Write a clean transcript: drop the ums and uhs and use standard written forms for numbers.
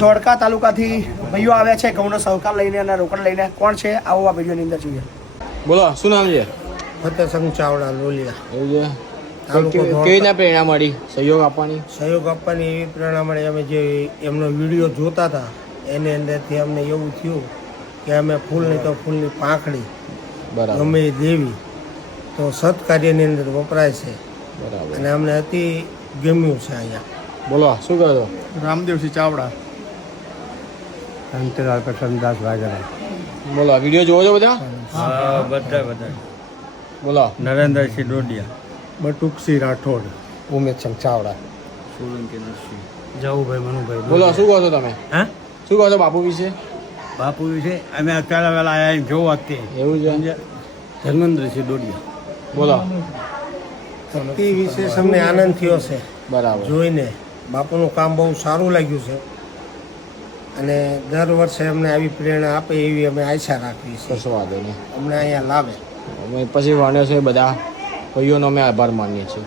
ધોળકા તાલુકાથી ભાઈઓ આવ્યા છે ઘઉંનો સહકાર લઈને અને રોકડ લઈને. કોણ છે આવો આ વિડીયોની અંદર જોઈએ. બોલો શું નામ છે? ફતેહસંગ ચાવડા લોલિયા. એવું છે. કેવી રીતના પ્રેરણા મળી સહયોગ આપવાની? સહયોગ આપવાની એવી પ્રેરણા મળી. અમે જે એમનો વિડીયો જોતા હતા એની અંદરથી અમને એવું થયું કે અમે ફૂલની તો ફૂલની પાંખડી બરાબર ગમે એ દેવી તો સત્કાર્યની અંદર વપરાય છે બરાબર. અને અમને અતિ ગમ્યું છે અહીંયા. બોલો શું કહો છો? રામદેવસિંહ ચાવડા. અંતરાલ પ્રસન્નદાસ વાઘેલા. બોલો વિડીયો જોવો છો બધા? હા બધા. બોલો. નરેન્દ્રસિંહ ડોડિયા. બટુકસિંહ રાઠોડ. ઉમેશસિંહ ચાવડા. સોલંકી નરસિંહ. જવુભાઈ મનુભાઈ. બોલો શું કહો છો તમે? હા શું કહો છો બાપુ વિશે? બાપુ વિશે અમે પહેલા આવ્યા જોવા તે એવું છે. ધર્મેન્દ્રસિંહ ડોડિયા. બોલો. તે વિશેષ અમને આનંદ થયો છે બરાબર. જોઈને. બાપુનું કામ બહુ સારું લાગ્યું છે અને દર વર્ષે અમને આવી પ્રેરણા આપે એવી અમે આશા રાખીએ છીએ. કશો વાંધો નહીં. અમને અહીંયા લાવે. અમે પછી વાણ્યો છે બધા ભાઈઓનો અમે આભાર માનીએ છીએ.